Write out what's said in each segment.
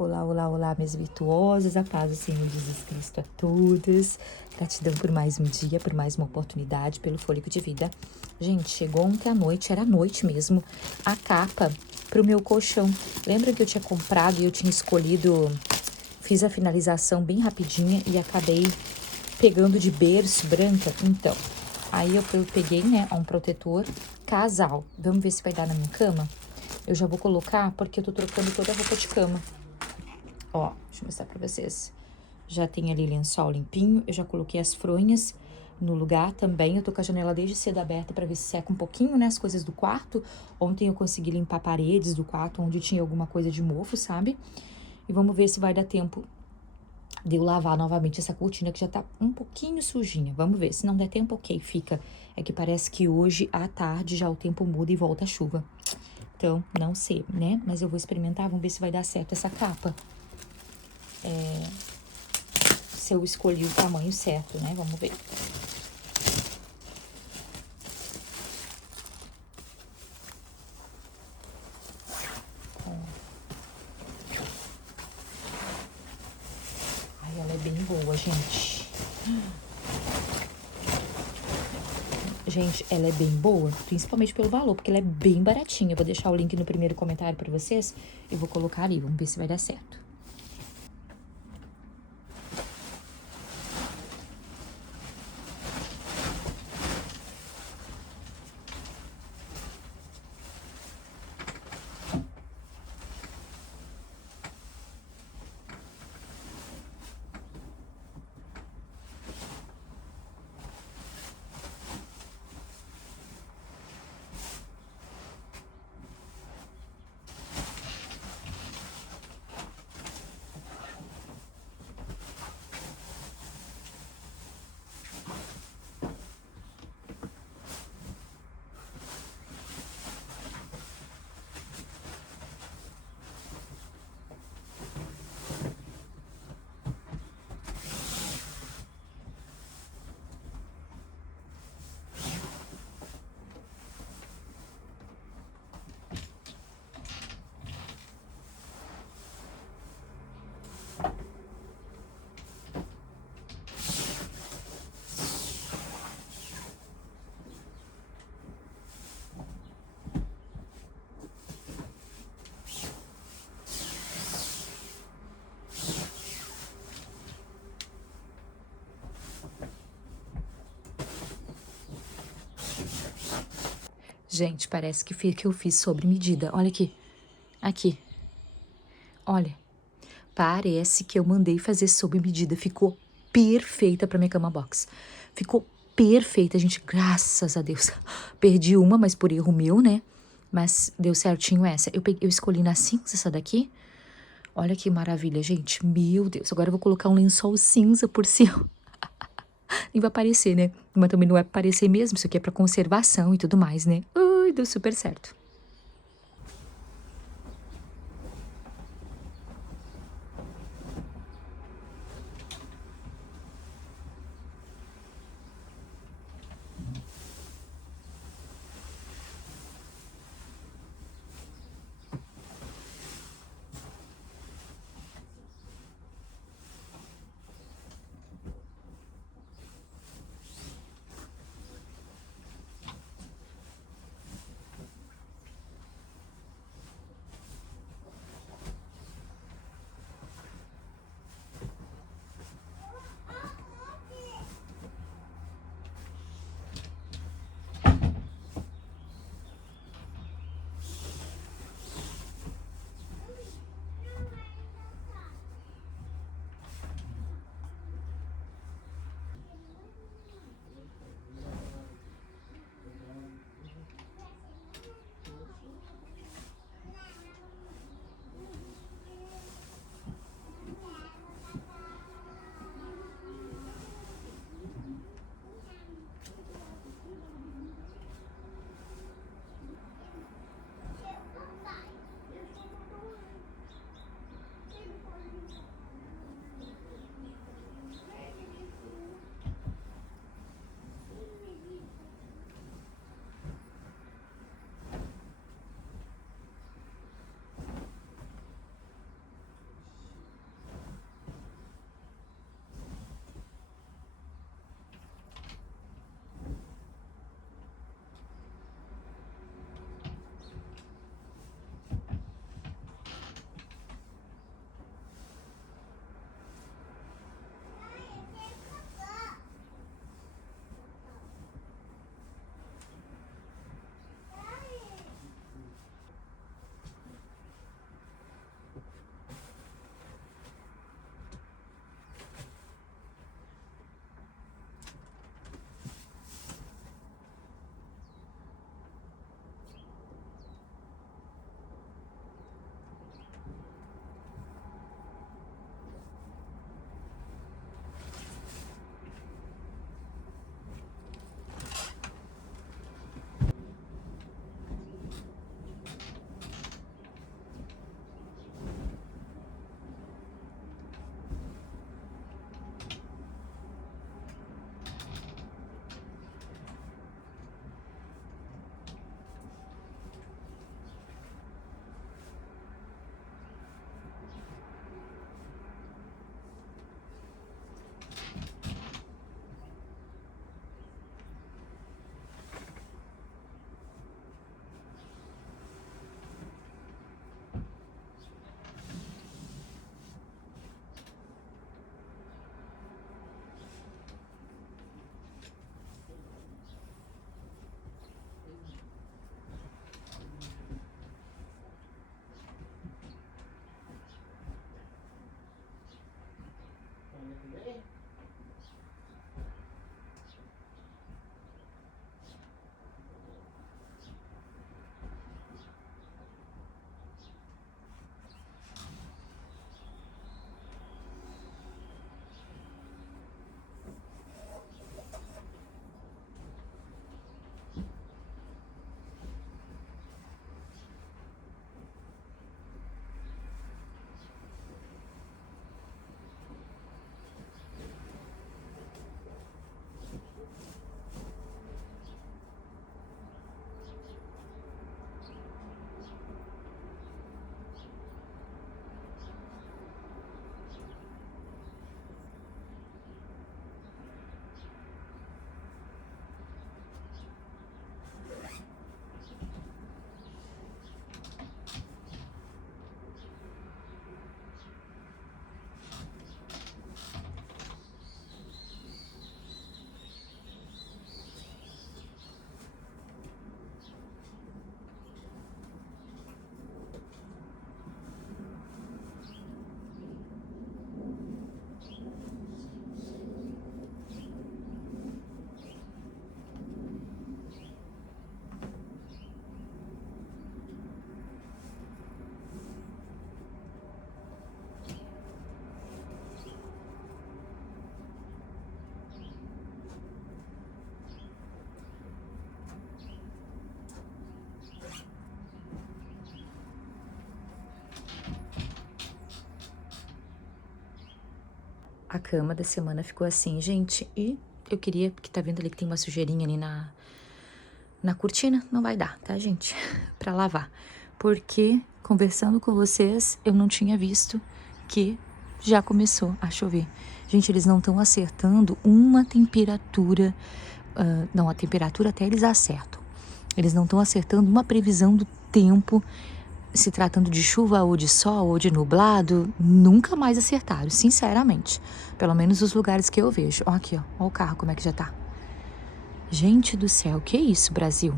Olá, olá, olá, minhas virtuosas, a paz do Senhor Jesus Cristo a todas. Gratidão por mais um dia, por mais uma oportunidade, pelo fôlego de vida. Gente, chegou ontem à noite, era noite mesmo, a capa pro meu colchão. Lembra que eu tinha comprado e eu tinha escolhido, fiz a finalização bem rapidinha e acabei pegando de berço branca? Então, aí eu peguei, né, um protetor casal. Vamos ver se vai dar na minha cama? Eu já vou colocar porque eu tô trocando toda a roupa de cama. Ó, deixa eu mostrar pra vocês. Já tem ali lençol limpinho, eu já coloquei as fronhas no lugar também. Eu tô com a janela desde cedo aberta pra ver se seca um pouquinho, né, as coisas do quarto. Ontem eu consegui limpar paredes do quarto onde tinha alguma coisa de mofo, sabe? E vamos ver se vai dar tempo de eu lavar novamente essa cortina que já tá um pouquinho sujinha. Vamos ver, se não der tempo, ok, fica. É que parece que hoje à tarde já o tempo muda e volta a chuva. Então, não sei, né? Mas eu vou experimentar, vamos ver se vai dar certo essa capa. Se eu escolhi o tamanho certo, né? Vamos ver. Ai, ela é bem boa, gente. Gente, ela é bem boa, principalmente pelo valor, porque ela é bem baratinha. Eu vou deixar o link no primeiro comentário pra vocês e vou colocar ali, vamos ver se vai dar certo. Gente, parece que eu fiz sob medida. Olha aqui. Aqui. Olha. Parece que eu mandei fazer sob medida. Ficou perfeita pra minha cama box. Ficou perfeita, gente. Graças a Deus. Perdi uma, mas por erro meu, né? Mas deu certinho essa. Eu escolhi na cinza essa daqui. Olha que maravilha, gente. Meu Deus. Agora eu vou colocar um lençol cinza por cima. Nem vai aparecer, né? Mas também não é pra aparecer mesmo. Isso aqui é pra conservação e tudo mais, né? Ai, deu super certo. A cama da semana ficou assim, gente. E eu queria, porque tá vendo ali que tem uma sujeirinha ali na cortina? Não vai dar, tá, gente? Pra lavar. Porque, conversando com vocês, eu não tinha visto que já começou a chover. Gente, eles não estão acertando uma temperatura. Não, a temperatura até eles acertam. Eles não estão acertando uma previsão do tempo. Se tratando de chuva ou de sol ou de nublado, nunca mais acertaram, sinceramente. Pelo menos os lugares que eu vejo. Ó aqui, ó. Ó o carro como é que já tá. Gente do céu, que isso, Brasil?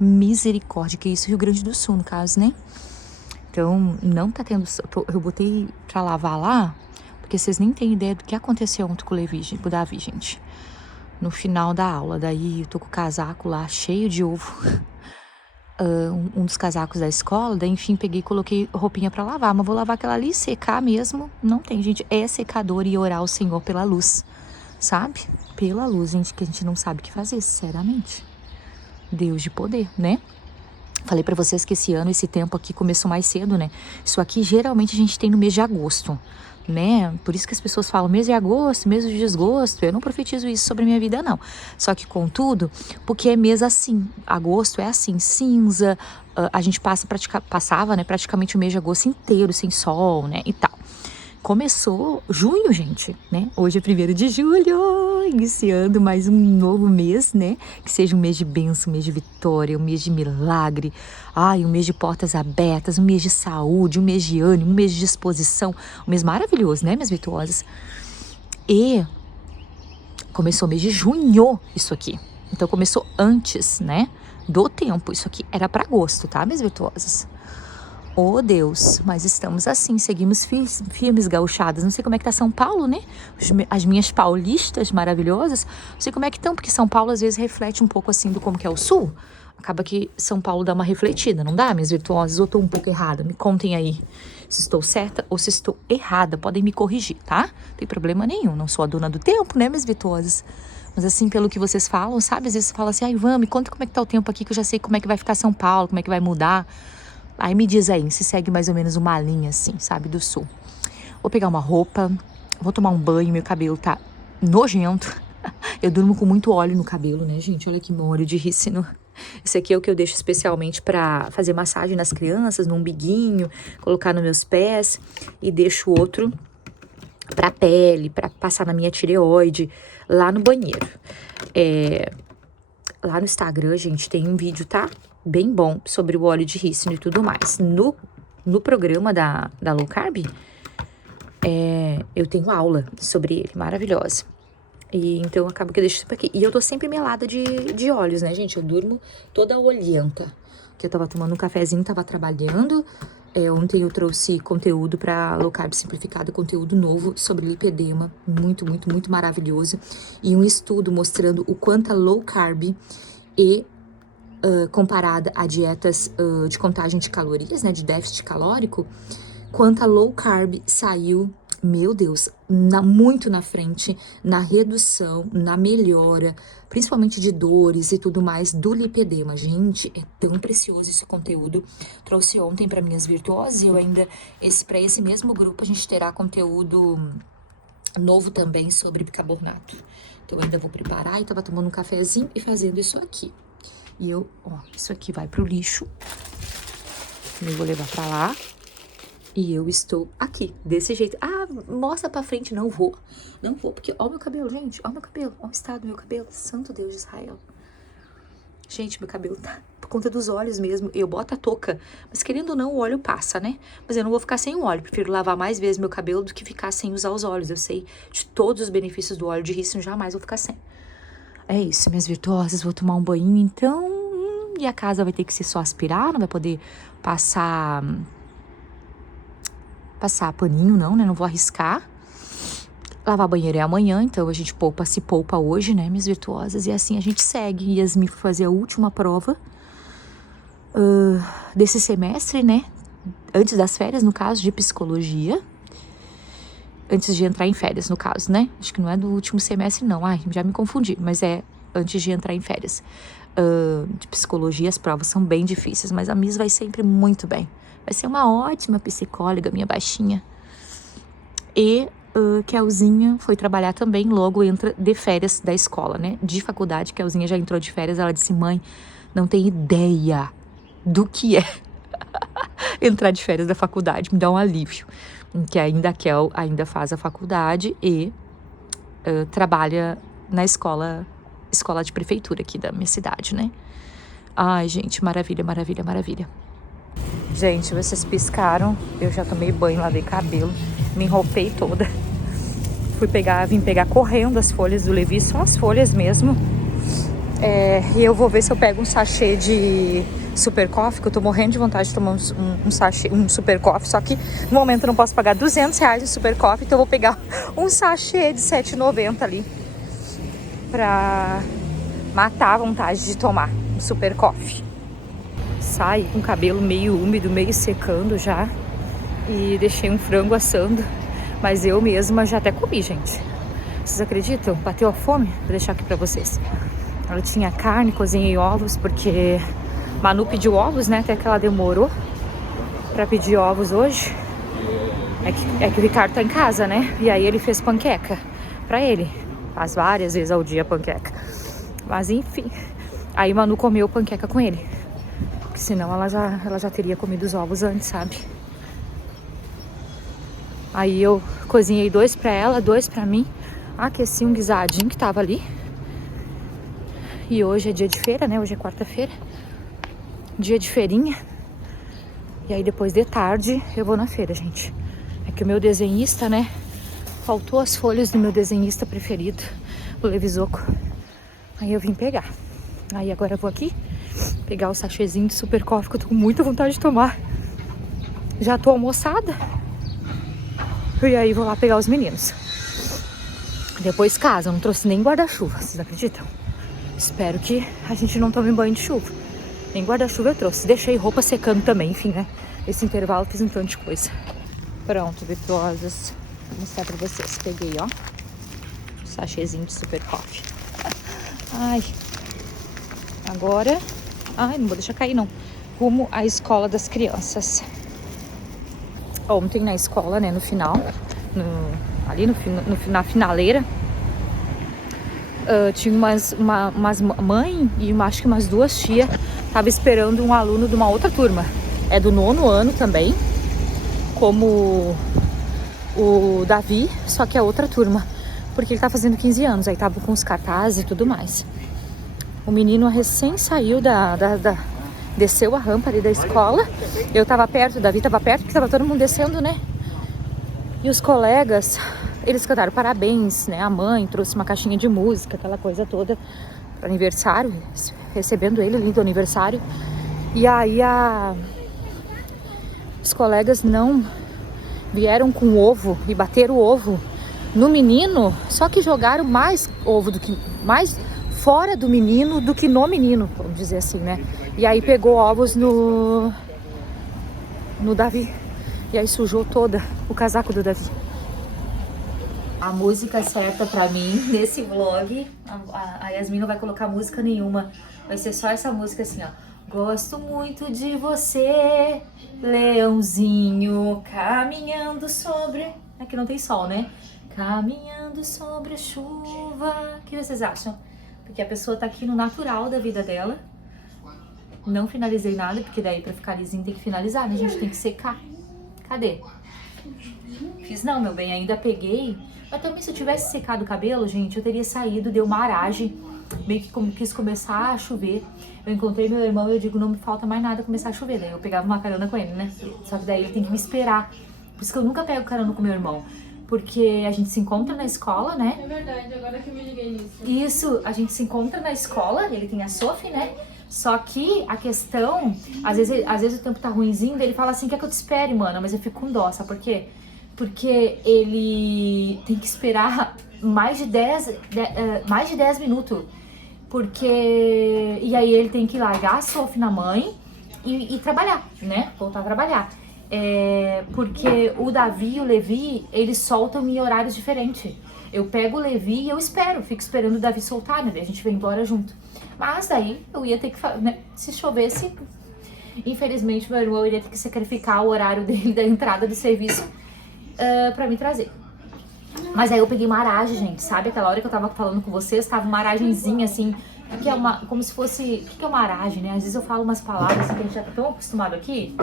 Misericórdia, que isso, Rio Grande do Sul, no caso, né? Então, não tá tendo... Eu botei pra lavar lá, porque vocês nem têm ideia do que aconteceu ontem com o Davi, gente. No final da aula, daí eu tô com o casaco lá, cheio de ovo. Um dos casacos da escola, daí enfim peguei e coloquei roupinha pra lavar, mas vou lavar aquela ali, secar mesmo, não tem, gente, é secador e orar ao Senhor pela luz, sabe? Pela luz, gente, que a gente não sabe o que fazer, sinceramente. Deus de poder, né? Falei pra vocês que esse tempo aqui começou mais cedo, né? Isso aqui geralmente a gente tem no mês de agosto, né? Por isso que as pessoas falam mês de agosto, mês de desgosto. Eu não profetizo isso sobre a minha vida, não. Só que, contudo, porque é mês assim. Agosto é assim, cinza. A gente passava, né, praticamente o mês de agosto inteiro sem sol, né, e tal. Começou junho, gente, né? Hoje é 1º de julho, iniciando mais um novo mês, né? Que seja um mês de bênção, um mês de vitória, um mês de milagre. Ai, um mês de portas abertas, um mês de saúde, um mês de ânimo, um mês de disposição. Um mês maravilhoso, né, minhas virtuosas? E começou o mês de junho, isso aqui. Então começou antes, né, do tempo. Isso aqui era para agosto, tá, minhas virtuosas? Oh, Deus, mas estamos assim, seguimos firmes, gauchadas. Não sei como é que tá São Paulo, né? As minhas paulistas maravilhosas, não sei como é que estão, porque São Paulo às vezes reflete um pouco assim do como que é o Sul. Acaba que São Paulo dá uma refletida, não dá, minhas virtuosas? Ou tô um pouco errada? Me contem aí se estou certa ou se estou errada. Podem me corrigir, tá? Não tem problema nenhum, não sou a dona do tempo, né, minhas virtuosas? Mas assim, pelo que vocês falam, sabe? Às vezes você fala assim, ai, Ivan, me conta como é que tá o tempo aqui, que eu já sei como é que vai ficar São Paulo, como é que vai mudar. Aí me diz aí, se segue mais ou menos uma linha assim, sabe, do sul. Vou pegar uma roupa, vou tomar um banho, meu cabelo tá nojento. Eu durmo com muito óleo no cabelo, né, gente? Olha aqui meu óleo de rícino. Esse aqui é o que eu deixo especialmente pra fazer massagem nas crianças, no umbiguinho, colocar nos meus pés. E deixo outro pra pele, pra passar na minha tireoide, lá no banheiro. Lá no Instagram, gente, tem um vídeo, tá? Bem bom sobre o óleo de rícino e tudo mais. No programa da Low Carb, eu tenho aula sobre ele, maravilhosa. E então eu acabo que eu deixo isso aqui. E eu tô sempre melada de óleos, né, gente? Eu durmo toda olhenta. Que eu tava tomando um cafezinho, tava trabalhando. Ontem eu trouxe conteúdo pra Low Carb Simplificado, conteúdo novo sobre lipedema. Muito, muito, muito maravilhoso. E um estudo mostrando o quanto a Low Carb e comparada a dietas de contagem de calorias, né, de déficit calórico, quanto a low carb saiu, meu Deus, muito na frente, na redução, na melhora, principalmente de dores e tudo mais do lipedema. Gente, é tão precioso esse conteúdo. Trouxe ontem para minhas virtuosas e eu ainda, para esse mesmo grupo, a gente terá conteúdo novo também sobre bicarbonato. Então eu ainda vou preparar e tava tomando um cafezinho e fazendo isso aqui. E isso aqui vai pro lixo. Eu vou levar pra lá. E eu estou aqui, desse jeito. Ah, mostra pra frente. Não vou, porque ó o meu cabelo, gente. Ó o meu cabelo, ó o estado do meu cabelo. Santo Deus de Israel. Gente, meu cabelo tá por conta dos óleos mesmo. Eu boto a touca, mas querendo ou não, o óleo passa, né? Mas eu não vou ficar sem o óleo. Prefiro lavar mais vezes meu cabelo do que ficar sem usar os óleos. Eu sei de todos os benefícios do óleo de rícino, jamais vou ficar sem. É isso, minhas virtuosas, vou tomar um banho então, e a casa vai ter que ser só aspirar, não vai poder passar paninho não, né, não vou arriscar. Lavar banheiro é amanhã, então a gente se poupa hoje, né, minhas virtuosas, e assim a gente segue. Yasmin foi fazer a última prova desse semestre, né, antes das férias, no caso, de psicologia. Antes de entrar em férias, no caso, né? Acho que não é do último semestre, não. Ai, já me confundi. Mas é antes de entrar em férias. De psicologia, as provas são bem difíceis. Mas a Miss vai sempre muito bem. Vai ser uma ótima psicóloga, minha baixinha. E Kelzinha foi trabalhar também, logo entra de férias da escola, né? De faculdade, Kelzinha já entrou de férias, ela disse, mãe, não tem ideia do que é entrar de férias da faculdade, me dá um alívio. Que ainda a Kel ainda faz a faculdade e trabalha na escola de prefeitura aqui da minha cidade, né? Ai, gente, maravilha, maravilha, maravilha. Gente, vocês piscaram, eu já tomei banho, lavei cabelo, me enroupei toda. Vim pegar correndo as folhas do Levi, só as folhas mesmo. E eu vou ver se eu pego um sachê de Super Coffee, que eu tô morrendo de vontade de tomar um sachê, um Super Coffee, só que no momento eu não posso pagar R$200 no Super Coffee, então eu vou pegar um sachê de R$7,90 ali pra matar a vontade de tomar um Super Coffee. Saí com o cabelo meio úmido, meio secando já, e deixei um frango assando, mas eu mesma já até comi, gente. Vocês acreditam? Bateu a fome? Vou deixar aqui pra vocês. Ela tinha carne, cozinhei ovos, porque Manu pediu ovos, né? Até que ela demorou pra pedir ovos hoje. É que o Ricardo tá em casa, né? E aí ele fez panqueca pra ele. Faz várias vezes ao dia panqueca. Mas enfim. Aí Manu comeu panqueca com ele. Porque senão ela já teria comido os ovos antes, sabe? Aí eu cozinhei 2 pra ela, 2 pra mim. Aqueci um guisadinho que tava ali. E hoje é dia de feira, né? Hoje é quarta-feira. Dia de feirinha. E aí depois de tarde eu vou na feira, gente. É que o meu desenhista, né? Faltou as folhas do meu desenhista preferido, o Levisoco. Aí eu vim pegar. Aí agora eu vou aqui pegar o sachêzinho de Super Coffee que eu tô com muita vontade de tomar. Já tô almoçada. E aí vou lá pegar os meninos. Depois casa, eu não trouxe nem guarda-chuva, vocês acreditam? Espero que a gente não tome banho de chuva. Nem guarda-chuva eu trouxe. Deixei roupa secando também, enfim, né? Esse intervalo fiz um tanto de coisa. Pronto, virtuosas. Vou mostrar pra vocês. Peguei, ó. Um sachêzinho de Super Coffee. Ai. Agora... Ai, não vou deixar cair, não. Rumo à escola das crianças. Ontem na escola, né, no final, ali na finaleira, tinha umas mãe e acho que umas 2 tias tava esperando um aluno de uma outra turma. É do 9º ano também, como o Davi, só que é outra turma, porque ele tá fazendo 15 anos, aí tava com os cartazes e tudo mais. O menino recém saiu desceu a rampa ali da escola. Eu tava perto, o Davi tava perto, porque tava todo mundo descendo, né? E os colegas, eles cantaram parabéns, né? A mãe trouxe uma caixinha de música, aquela coisa toda, para aniversário, recebendo ele, lindo aniversário. E aí os colegas não vieram com ovo e bateram o ovo no menino, só que jogaram mais ovo mais fora do menino do que no menino, vamos dizer assim, né? E aí pegou ovos no Davi. E aí sujou toda o casaco do Davi. A música certa pra mim, nesse vlog, a Yasmin não vai colocar música nenhuma. Vai ser só essa música assim, ó. Gosto muito de você, leãozinho, caminhando sobre... Aqui não tem sol, né? Caminhando sobre a chuva. O que vocês acham? Porque a pessoa tá aqui no natural da vida dela. Não finalizei nada, porque daí pra ficar lisinho tem que finalizar, né? A gente tem que secar. Cadê? Fiz não, meu bem, ainda peguei. Mas também se eu tivesse secado o cabelo, gente, eu teria saído, deu uma aragem. Meio que como quis começar a chover. Eu encontrei meu irmão e eu digo, não me falta mais nada começar a chover. Daí eu pegava uma carona com ele, né? Só que daí ele tem que me esperar. Por isso que eu nunca pego carona com meu irmão. Porque a gente se encontra na escola, né? É verdade, agora que eu me liguei nisso. Isso, a gente se encontra na escola, ele tem a Sophie, né? Só que a questão, às vezes o tempo tá ruinzinho, daí ele fala assim, quer que eu te espere, mano? Mas eu fico com dó, sabe por quê? Porque ele tem que esperar mais de 10 minutos. Porque... E aí ele tem que largar a Sophie na mãe e trabalhar, né? Voltar a trabalhar. Porque o Davi e o Levi, eles soltam em horários diferentes. Eu pego o Levi e eu espero, fico esperando o Davi soltar, né? Daí a gente vai embora junto. Mas daí eu ia ter que, né? Se chovesse, infelizmente meu irmão iria ter que sacrificar o horário dele da entrada de serviço pra me trazer. Mas aí eu peguei uma aragem, gente, sabe? Aquela hora que eu tava falando com vocês, tava uma aragenzinha assim, que é uma, como se fosse, o que é uma aragem, né? Às vezes eu falo umas palavras assim, que a gente já tá tão acostumado aqui.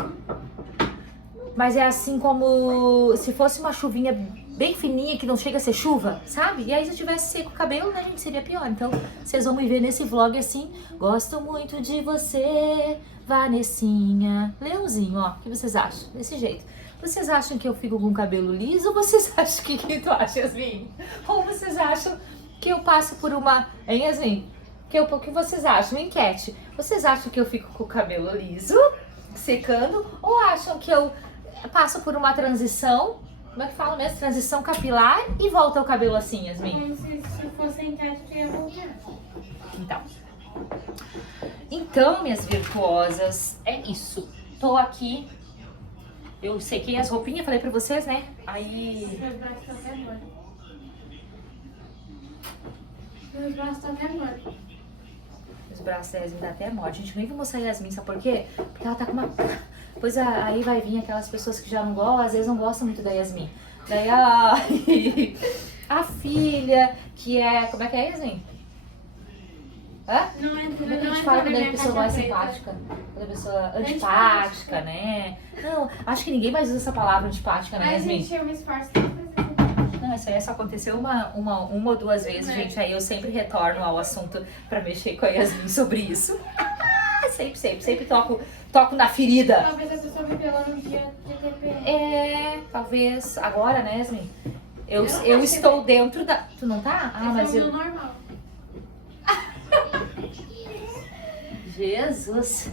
Mas é assim como se fosse uma chuvinha bem fininha, que não chega a ser chuva, sabe? E aí se eu tivesse seco o cabelo, né, gente, seria pior. Então, vocês vão me ver nesse vlog assim. Gosto muito de você, Vanessinha. Leãozinho, ó, o que vocês acham? Desse jeito. Vocês acham que eu fico com o cabelo liso ou vocês acham que tu acha, Yasmin? Ou vocês acham que eu passo por uma... Hein, Yasmin? O que vocês acham? Enquete. Vocês acham que eu fico com o cabelo liso, secando? Ou acham que eu passo por uma transição, como é que fala mesmo? Transição capilar e volta o cabelo assim, Yasmin? Como se fosse enquete que ia voltar. Então, minhas virtuosas, é isso. Tô aqui. Eu sequei as roupinhas, falei pra vocês, né? Aí... Meus braços estão até mortos. Meus braços estão até mortos. Os braços da Yasmin tá até morte. Gente, nem vou mostrar a Yasmin, sabe por quê? Porque ela tá com uma... Pois aí vai vir aquelas pessoas que já não gostam, às vezes não gostam muito da Yasmin. Daí a filha, que é... Como é que é, Yasmin? Hã? Não entra, Como é que a não gente entra fala na quando a minha pessoa não é caixa simpática? Quando a pessoa é antipática, né? Não, acho que ninguém mais usa essa palavra antipática, né, Ai, Yasmin? gente, eu me esforço pra fazer. Não, isso aí só aconteceu uma ou duas vezes, gente. Aí eu sempre retorno ao assunto pra mexer com a Yasmin sobre isso. Sempre toco na ferida. Talvez a pessoa me pegou num dia de TPM. É, talvez. Agora, né, Yasmin? Eu não estou dentro da... Tu não tá? Ah, mas Esse é o eu... meu normal. Jesus,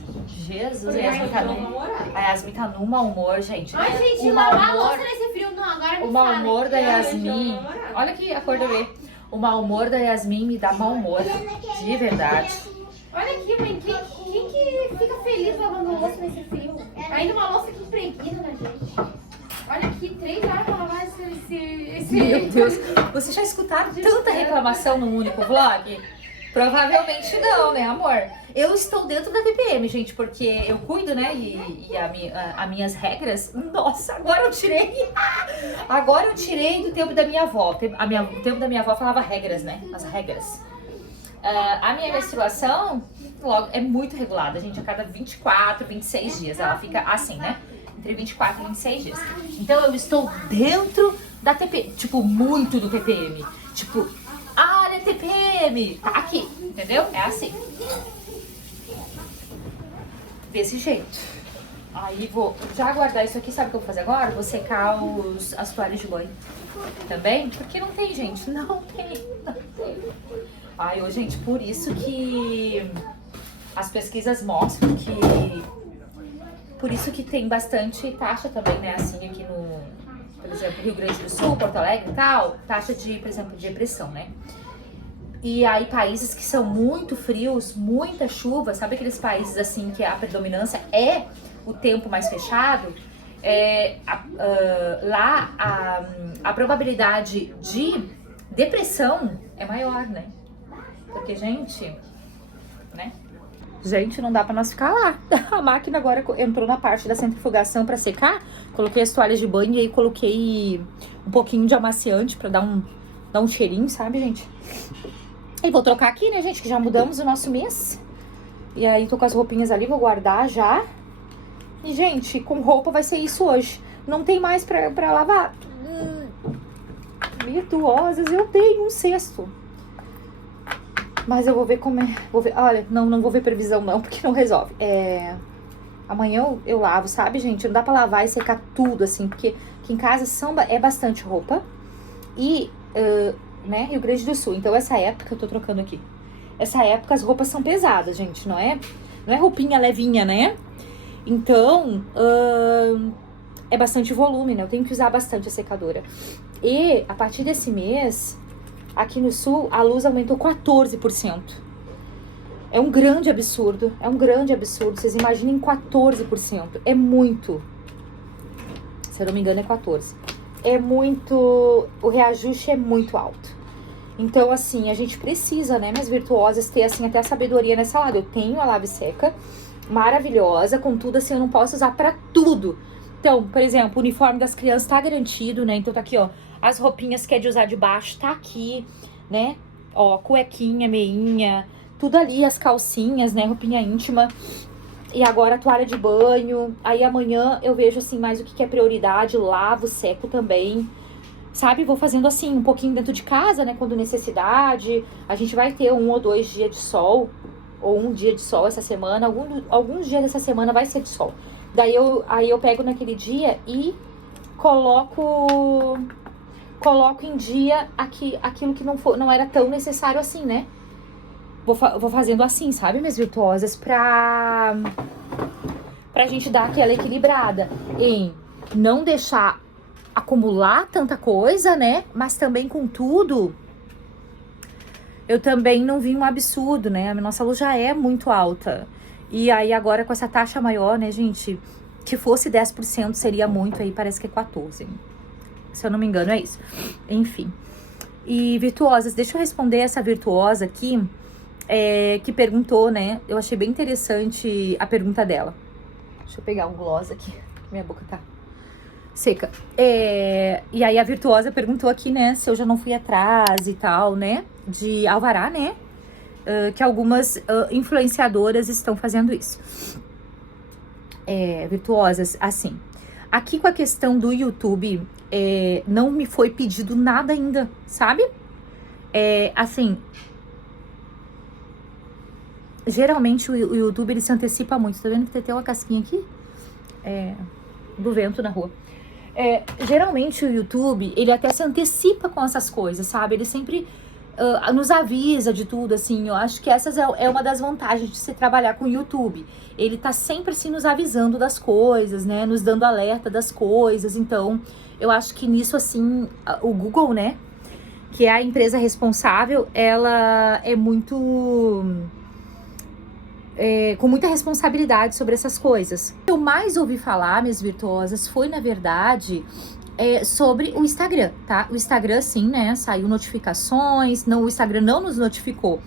a Yasmin tá num mau humor, gente. Ai, gente, O lavar a mau humor- louça nesse frio não, agora me O mau fala. humor da Eu Yasmin... namorado. Olha aqui a cor do B. O mau humor da Yasmin me dá mau humor. De verdade. Olha aqui, mãe, quem que fica feliz lavando louça nesse frio? Ainda uma louça que impregna na gente. Olha aqui, 3 horas pra lavar esse... Meu Deus, vocês já escutaram tanta reclamação num único vlog? Provavelmente não, né, amor? Eu estou dentro da TPM, gente, porque eu cuido, né, e as minhas regras... Nossa, agora eu tirei... Agora eu tirei do tempo da minha avó. O tempo da minha avó falava regras, né, as regras. A minha menstruação logo, é muito regulada, gente, a cada 24, 26 dias. Ela fica assim, né? Entre 24 e 26 dias. Então eu estou dentro da TPM, tipo, muito do TPM. Tipo, olha, TPM, tá aqui, entendeu? É assim. Desse jeito. Aí vou já guardar isso aqui, sabe o que eu vou fazer agora? Vou secar as toalhas de banho também, porque não tem, gente, não tem. Ai, ô, gente, por isso que as pesquisas mostram que... Por isso que tem bastante taxa também, né, assim, aqui no, por exemplo, Rio Grande do Sul, Porto Alegre e tal, taxa de, por exemplo, de depressão, né? E aí países que são muito frios, muita chuva, sabe aqueles países assim que a predominância é o tempo mais fechado? Lá a probabilidade de depressão é maior, né? Porque, gente, né? Gente, não dá pra nós ficar lá. A máquina agora entrou na parte da centrifugação pra secar. Coloquei as toalhas de banho e aí coloquei um pouquinho de amaciante pra dar um cheirinho, sabe, gente? E vou trocar aqui, né, gente, que já mudamos o nosso mês. E aí tô com as roupinhas ali, vou guardar já. E, gente, com roupa vai ser isso hoje. Não tem mais pra lavar. Virtuosas, eu tenho um cesto. Mas eu vou ver como é. Vou ver. Olha, não vou ver previsão não, porque não resolve. Amanhã eu lavo, sabe, gente? Não dá pra lavar e secar tudo, assim, porque aqui em casa samba é bastante roupa. E, né, Rio Grande do Sul. Então, essa época, eu tô trocando aqui. Essa época as roupas são pesadas, gente. Não é roupinha levinha, né? Então, é bastante volume, né? Eu tenho que usar bastante a secadora. E, a partir desse mês... Aqui no sul, a luz aumentou 14%. É um grande absurdo. Vocês imaginem 14%. É muito. Se eu não me engano, é 14%. É muito... O reajuste é muito alto. Então, assim, a gente precisa, né, minhas virtuosas, ter, assim, até a sabedoria nessa lado. Eu tenho a lave seca maravilhosa, contudo, assim, eu não posso usar pra tudo. Então, por exemplo, o uniforme das crianças tá garantido, né? Então tá aqui, ó, as roupinhas que é de usar de baixo tá aqui, né? Ó, cuequinha, meinha, tudo ali, as calcinhas, né? Roupinha íntima. E agora a toalha de banho. Aí amanhã eu vejo, assim, mais o que é prioridade. Lavo, seco também. Sabe? Vou fazendo, assim, um pouquinho dentro de casa, né? Quando necessidade. A gente vai ter 1 ou 2 dias de sol. Ou 1 dia de sol essa semana. Alguns dias dessa semana vai ser de sol. Daí aí eu pego naquele dia e coloco em dia aquilo que não era tão necessário assim, né? Vou fazendo assim, sabe, minhas virtuosas, pra gente dar aquela equilibrada em não deixar acumular tanta coisa, né? Mas também, contudo, eu também não vi um absurdo, né? A nossa luz já é muito alta. E aí agora com essa taxa maior, né, gente? Que fosse 10% seria muito, aí parece que é 14%. Se eu não me engano, é isso. Enfim. E virtuosas, deixa eu responder essa virtuosa aqui. Que perguntou, né? Eu achei bem interessante a pergunta dela. Deixa eu pegar um gloss aqui. Minha boca tá seca. E aí a virtuosa perguntou aqui, né? Se eu já não fui atrás e tal, né? De alvará, né? Que algumas influenciadoras estão fazendo isso. Virtuosas, assim. Aqui com a questão do YouTube, não me foi pedido nada ainda, sabe? Assim... Geralmente o YouTube, ele se antecipa muito. Tá vendo que tem até uma casquinha aqui? Do vento na rua. Geralmente o YouTube, ele até se antecipa com essas coisas, sabe? Ele sempre nos avisa de tudo, assim. Eu acho que essa é uma das vantagens de se trabalhar com o YouTube. Ele tá sempre assim nos avisando das coisas, né? Nos dando alerta das coisas. Então, eu acho que nisso, assim, o Google, né? Que é a empresa responsável, ela é muito... com muita responsabilidade sobre essas coisas. O que eu mais ouvi falar, minhas virtuosas, foi, na verdade, sobre o Instagram, tá? O Instagram, sim, né? Saiu notificações, o Instagram não nos notificou.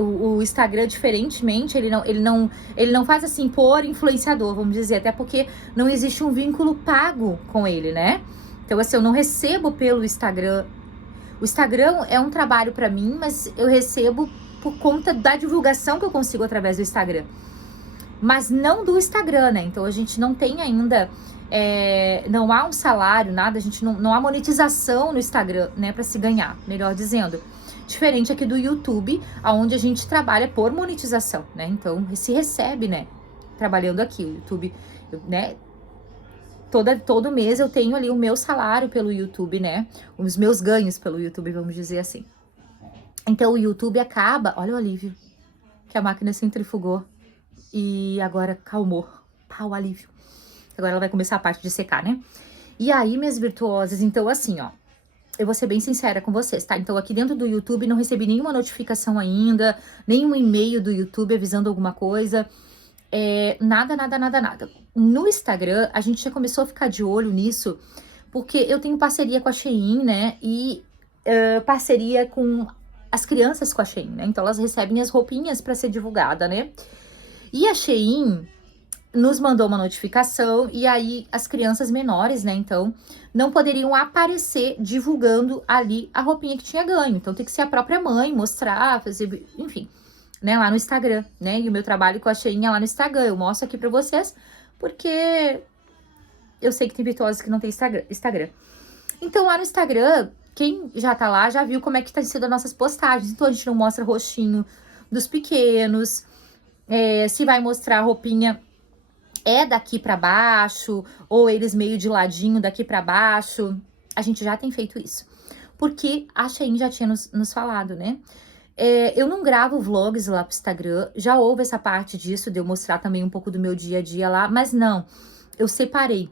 O Instagram, diferentemente, ele não faz assim por influenciador, vamos dizer, até porque não existe um vínculo pago com ele, né? Então, assim, eu não recebo pelo Instagram. O Instagram é um trabalho pra mim, mas eu recebo por conta da divulgação que eu consigo através do Instagram. Mas não do Instagram, né? Então a gente não tem ainda, não há um salário, nada, a gente não há monetização no Instagram, né? Pra se ganhar, melhor dizendo. Diferente aqui do YouTube, onde a gente trabalha por monetização, né? Então se recebe, né? Trabalhando aqui, o YouTube, né? Todo mês eu tenho ali o meu salário pelo YouTube, né? Os meus ganhos pelo YouTube, vamos dizer assim. Então o YouTube acaba, olha o alívio, que a máquina centrifugou e agora calmou, o alívio. Agora ela vai começar a parte de secar, né? E aí, minhas virtuosas, então assim, ó, eu vou ser bem sincera com vocês, tá? Então aqui dentro do YouTube não recebi nenhuma notificação ainda, nenhum e-mail do YouTube avisando alguma coisa, nada. No Instagram, a gente já começou a ficar de olho nisso, porque eu tenho parceria com a Shein, né? E parceria com as crianças com a Shein, né? Então elas recebem as roupinhas para ser divulgada, né? E a Shein nos mandou uma notificação e aí as crianças menores, né? Então não poderiam aparecer divulgando ali a roupinha que tinha ganho. Então tem que ser a própria mãe mostrar, fazer, enfim, né? Lá no Instagram, né? E o meu trabalho com a Shein é lá no Instagram. Eu mostro aqui pra vocês porque eu sei que tem virtuosas que não tem Instagram. Então lá no Instagram, quem já tá lá já viu como é que tá sendo as nossas postagens. Então a gente não mostra rostinho dos pequenos, se vai mostrar a roupinha daqui pra baixo, ou eles meio de ladinho daqui pra baixo. A gente já tem feito isso. Porque a Shein já tinha nos falado, né? Eu não gravo vlogs lá pro Instagram, já houve essa parte disso, de eu mostrar também um pouco do meu dia a dia lá, mas não, eu separei.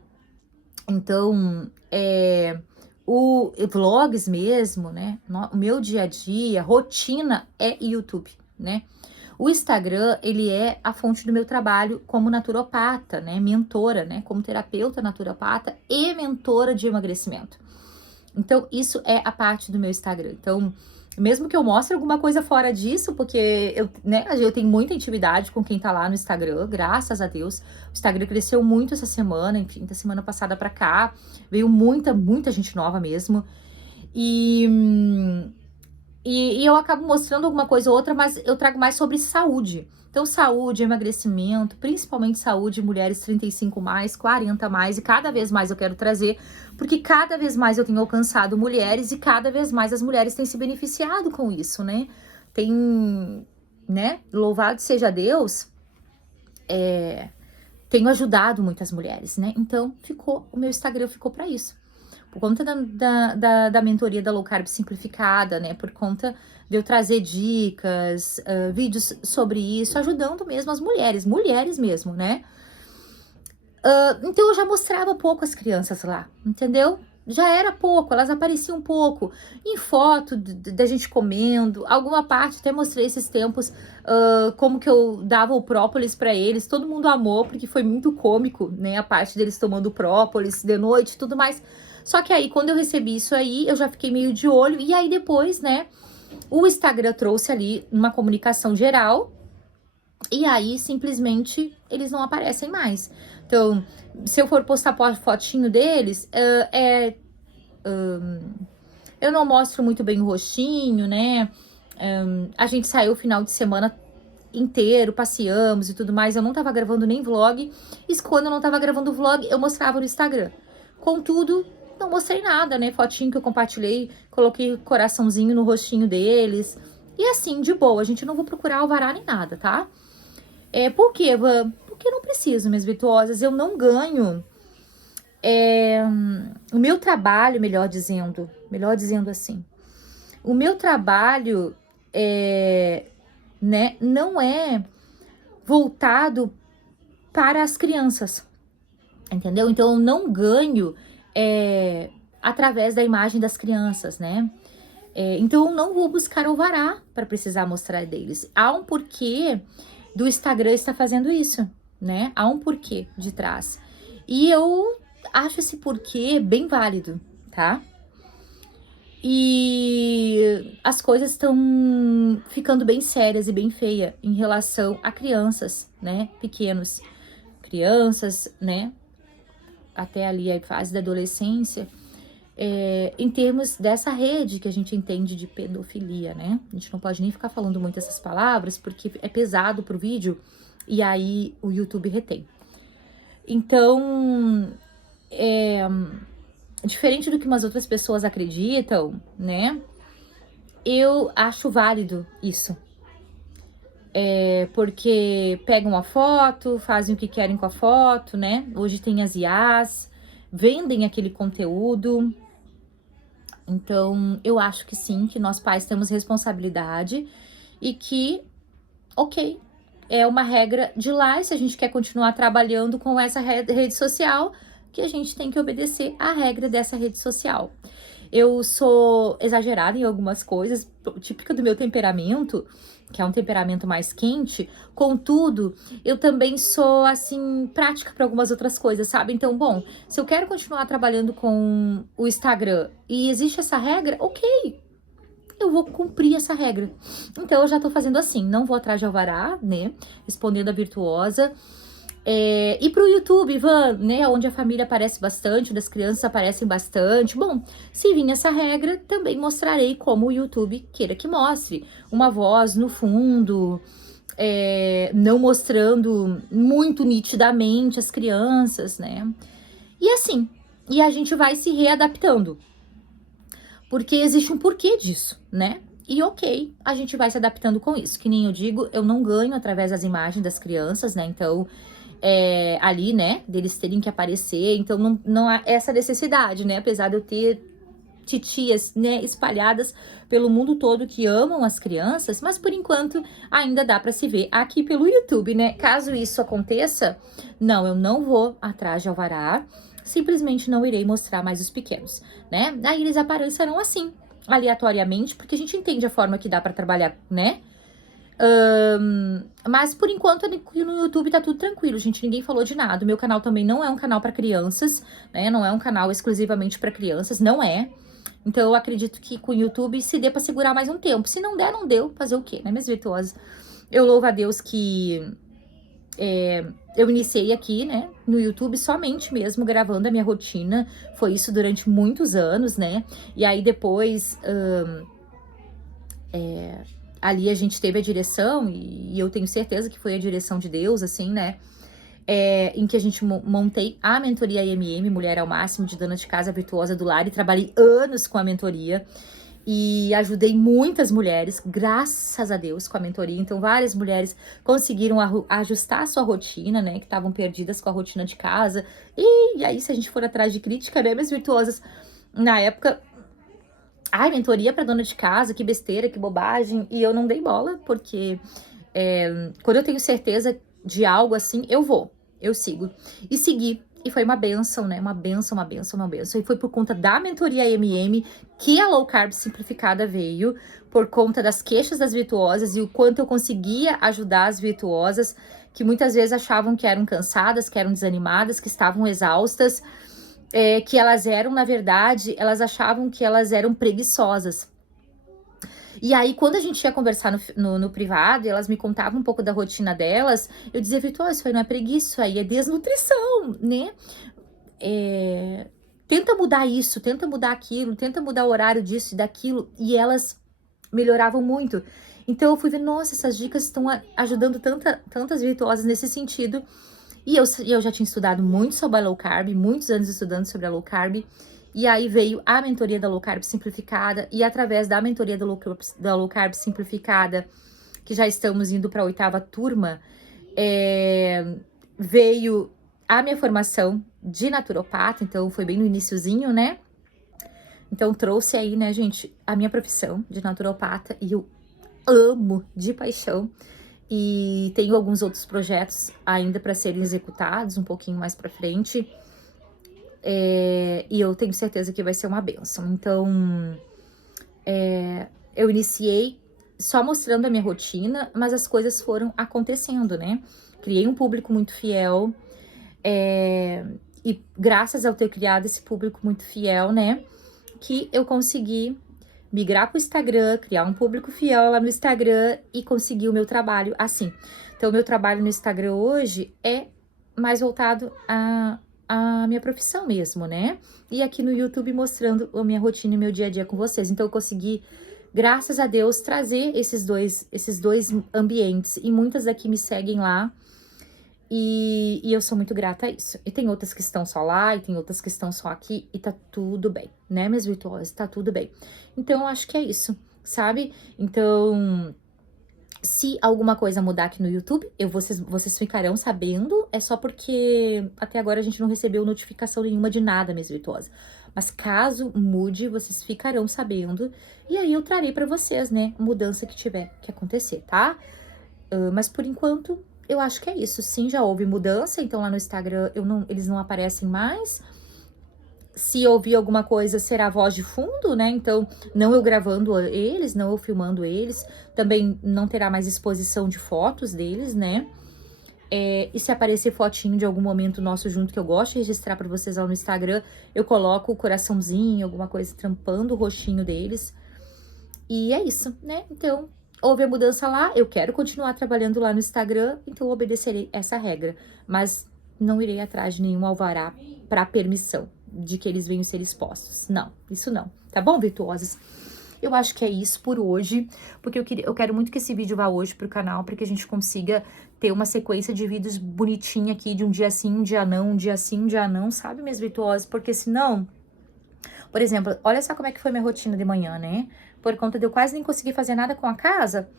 Então, o vlogs mesmo, né? O meu dia a dia, rotina é YouTube, né? O Instagram, ele é a fonte do meu trabalho como naturopata, né? Mentora, né? Como terapeuta naturopata e mentora de emagrecimento. Então, isso é a parte do meu Instagram. Então, Mesmo que eu mostre alguma coisa fora disso, porque eu tenho muita intimidade com quem tá lá no Instagram, graças a Deus. O Instagram cresceu muito essa semana, enfim, da semana passada pra cá. Veio muita gente nova mesmo. E eu acabo mostrando alguma coisa ou outra, mas eu trago mais sobre saúde. Então, saúde, emagrecimento, principalmente saúde, mulheres 35 mais, 40 mais, e cada vez mais eu quero trazer, porque cada vez mais eu tenho alcançado mulheres e cada vez mais as mulheres têm se beneficiado com isso, né? Louvado seja Deus, tenho ajudado muitas mulheres, né? Então, o meu Instagram ficou para isso. Por conta da mentoria da Low Carb Simplificada, né? Por conta de eu trazer dicas, vídeos sobre isso, ajudando mesmo as mulheres mesmo, né? Então eu já mostrava pouco as crianças lá, entendeu? Já era pouco, elas apareciam pouco em foto da gente comendo, alguma parte, até mostrei esses tempos como que eu dava o própolis para eles, todo mundo amou, porque foi muito cômico, né? A parte deles tomando própolis de noite e tudo mais. Só que aí, quando eu recebi isso aí, eu já fiquei meio de olho. E aí, depois, né, o Instagram trouxe ali uma comunicação geral. E aí, simplesmente, eles não aparecem mais. Então, se eu for postar fotinho deles, eu não mostro muito bem o rostinho, né? A gente saiu o final de semana inteiro, passeamos e tudo mais. Eu não tava gravando nem vlog. E quando eu não tava gravando vlog, eu mostrava no Instagram. Contudo, não mostrei nada, né? Fotinho que eu compartilhei, coloquei coraçãozinho no rostinho deles. E assim, de boa, a gente não vou procurar alvará nem nada, tá? Por quê, Van? Porque eu não preciso, minhas virtuosas. Eu não ganho o meu trabalho, melhor dizendo assim. O meu trabalho não é voltado para as crianças, entendeu? Então eu não ganho através da imagem das crianças, né? Então eu não vou buscar alvará para precisar mostrar deles. Há um porquê do Instagram estar fazendo isso, né? Há um porquê de trás. E eu acho esse porquê bem válido, tá? E as coisas estão ficando bem sérias e bem feias em relação a crianças, né? Pequenos. Crianças, né? Até ali a fase da adolescência. Em termos dessa rede que a gente entende de pedofilia, né? A gente não pode nem ficar falando muito essas palavras, porque é pesado pro vídeo, e aí o YouTube retém. Então, diferente do que umas outras pessoas acreditam, né? Eu acho válido isso. Porque pegam a foto, fazem o que querem com a foto, né? Hoje tem as IAs, vendem aquele conteúdo. Então, eu acho que sim, que nós pais temos responsabilidade e que, ok, é uma regra de lá, e se a gente quer continuar trabalhando com essa rede social, que a gente tem que obedecer à regra dessa rede social. Eu sou exagerada em algumas coisas, típica do meu temperamento, que é um temperamento mais quente, contudo, eu também sou, assim, prática para algumas outras coisas, sabe? Então, bom, se eu quero continuar trabalhando com o Instagram e existe essa regra, ok, eu vou cumprir essa regra. Então, eu já tô fazendo assim, não vou atrás de alvará, né? Respondendo a virtuosa. E pro YouTube, Ivan, né, onde a família aparece bastante, onde as crianças aparecem bastante. Bom, se vir essa regra, também mostrarei como o YouTube queira que mostre. Uma voz no fundo, não mostrando muito nitidamente as crianças, né? E assim, e a gente vai se readaptando. Porque existe um porquê disso, né? E ok, a gente vai se adaptando com isso. Que nem eu digo, eu não ganho através das imagens das crianças, né? Então, ali, né, deles terem que aparecer, então não há essa necessidade, né, apesar de eu ter titias, né, espalhadas pelo mundo todo que amam as crianças, mas por enquanto ainda dá para se ver aqui pelo YouTube, né, caso isso aconteça, não, eu não vou atrás de alvará, simplesmente não irei mostrar mais os pequenos, né, aí eles aparecerão assim, aleatoriamente, porque a gente entende a forma que dá para trabalhar, né, Mas por enquanto no YouTube tá tudo tranquilo, gente. Ninguém falou de nada. O meu canal também não é um canal pra crianças, né? Não é um canal exclusivamente pra crianças, não é. Então eu acredito que com o YouTube se dê pra segurar mais um tempo. Se não der, não deu. Fazer o quê, né, minhas virtuosas? Eu louvo a Deus que eu iniciei aqui, né, no YouTube somente mesmo gravando a minha rotina. Foi isso durante muitos anos, né? E aí depois ali a gente teve a direção, e eu tenho certeza que foi a direção de Deus, assim, né? Em que a gente montei a mentoria IMM, Mulher ao Máximo, de Dona de Casa Virtuosa do Lar, e trabalhei anos com a mentoria. E ajudei muitas mulheres, graças a Deus, com a mentoria. Então, várias mulheres conseguiram ajustar a sua rotina, né? Que estavam perdidas com a rotina de casa. E aí, se a gente for atrás de crítica, né, minhas virtuosas, na época... Ai, mentoria para dona de casa, que besteira, que bobagem. E eu não dei bola, porque quando eu tenho certeza de algo assim, eu sigo. E segui. E foi uma benção, né? Uma benção, uma benção, uma benção. E foi por conta da mentoria MM que a Low Carb Simplificada veio, por conta das queixas das virtuosas e o quanto eu conseguia ajudar as virtuosas, que muitas vezes achavam que eram cansadas, que eram desanimadas, que estavam exaustas. Que elas eram, na verdade, elas achavam que elas eram preguiçosas. E aí, quando a gente ia conversar no privado, e elas me contavam um pouco da rotina delas, eu dizia, Vitória, isso aí não é preguiça, isso aí é desnutrição, né? Tenta mudar isso, tenta mudar aquilo, tenta mudar o horário disso e daquilo, e elas melhoravam muito. Então, eu fui ver, nossa, essas dicas estão ajudando tantas virtuosas nesse sentido. E eu já tinha estudado muito sobre a Low Carb, muitos anos estudando sobre a Low Carb. E aí veio a mentoria da Low Carb Simplificada. E através da mentoria da Low Carb Simplificada, que já estamos indo para a 8ª turma, veio a minha formação de naturopata. Então foi bem no iniciozinho, né? Então trouxe aí, né, gente, a minha profissão de naturopata. E eu amo de paixão. E tenho alguns outros projetos ainda para serem executados um pouquinho mais para frente. E eu tenho certeza que vai ser uma bênção. Então, eu iniciei só mostrando a minha rotina, mas as coisas foram acontecendo, né? Criei um público muito fiel. E graças ao ter criado esse público muito fiel, né? Que eu consegui migrar para o Instagram, criar um público fiel lá no Instagram e conseguir o meu trabalho assim. Então, o meu trabalho no Instagram hoje é mais voltado à minha profissão mesmo, né? E aqui no YouTube mostrando a minha rotina e meu dia a dia com vocês. Então, eu consegui, graças a Deus, trazer esses dois ambientes. E muitas daqui me seguem lá. E eu sou muito grata a isso. E tem outras que estão só lá, e tem outras que estão só aqui, e tá tudo bem, né, minhas virtuosas? Tá tudo bem. Então, eu acho que é isso, sabe? Então, se alguma coisa mudar aqui no YouTube, vocês ficarão sabendo. É só porque até agora a gente não recebeu notificação nenhuma de nada, minhas virtuosas. Mas caso mude, vocês ficarão sabendo. E aí eu trarei pra vocês, né, mudança que tiver que acontecer, tá? Mas por enquanto... eu acho que é isso. Sim, já houve mudança, então lá no Instagram eles não aparecem mais. Se ouvir alguma coisa, será voz de fundo, né? Então, não eu gravando eles, não eu filmando eles. Também não terá mais exposição de fotos deles, né? E se aparecer fotinho de algum momento nosso junto que eu gosto de registrar pra vocês lá no Instagram, eu coloco o coraçãozinho, alguma coisa trampando o rostinho deles. E é isso, né? Então... houve a mudança lá, eu quero continuar trabalhando lá no Instagram, então eu obedecerei essa regra. Mas não irei atrás de nenhum alvará para permissão de que eles venham ser expostos. Não, isso não. Tá bom, virtuosas? Eu acho que é isso por hoje, porque eu quero muito que esse vídeo vá hoje pro canal, para que a gente consiga ter uma sequência de vídeos bonitinha aqui, de um dia sim, um dia não, um dia sim, um dia não, sabe, minhas virtuosas? Porque senão... por exemplo, olha só como é que foi minha rotina de manhã, né? Por conta de eu quase nem conseguir fazer nada com a casa,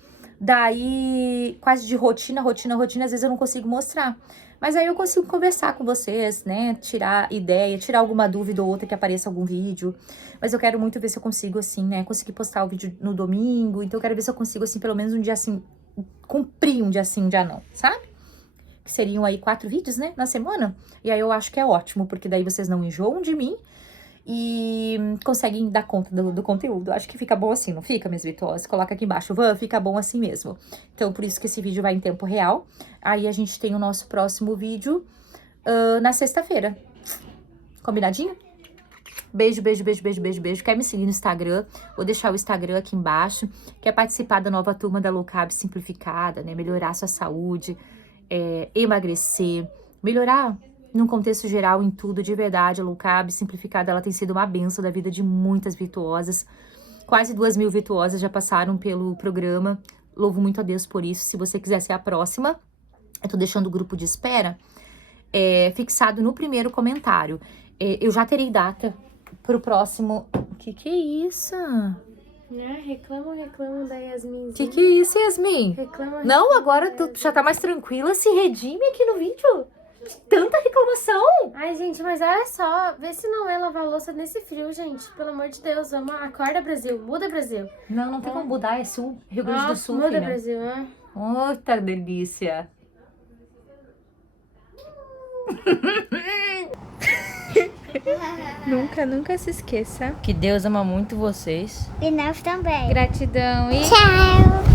daí quase de rotina, às vezes eu não consigo mostrar. Mas aí eu consigo conversar com vocês, né? Tirar ideia, tirar alguma dúvida ou outra que apareça algum vídeo. Mas eu quero muito ver se eu consigo, assim, né? Conseguir postar o vídeo no domingo. Então eu quero ver se eu consigo, assim, pelo menos um dia assim, cumprir um dia sim, um dia não, sabe? Que seriam aí 4 vídeos, né? Na semana. E aí eu acho que é ótimo, porque daí vocês não enjoam de mim. e conseguem dar conta do conteúdo. Acho que fica bom assim, não fica, minhas virtuosas? Coloca aqui embaixo, fica bom assim mesmo. Então, por isso que esse vídeo vai em tempo real. Aí a gente tem o nosso próximo vídeo na sexta-feira. Combinadinho? Beijo, beijo, beijo, beijo, beijo, beijo. Quer me seguir no Instagram? Vou deixar o Instagram aqui embaixo. Quer participar da nova turma da Low Carb Simplificada, né? Melhorar sua saúde, emagrecer, melhorar num contexto geral em tudo, de verdade. A Low Carb Simplificada, ela tem sido uma benção da vida de muitas virtuosas. Quase 2.000 virtuosas já passaram pelo programa. Louvo muito a Deus por isso. Se você quiser ser a próxima, eu tô deixando o grupo de espera fixado no primeiro comentário. Eu já terei data pro próximo... Que é isso? Reclamam da Yasmin. Que é isso, Yasmin? Reclama. Não, agora tu já tá mais tranquila. Se redime aqui no vídeo. Tanta reclamação. Ai, gente, mas olha só. Vê se não é lavar louça nesse frio, gente. Pelo amor de Deus, vamos. Acorda, Brasil. Muda, Brasil. Não tem como mudar. É Sul, Rio Grande do Sul, muda, filha. Brasil, Outra delícia. Nunca se esqueça. Que Deus ama muito vocês. E nós também. Gratidão e... Tchau!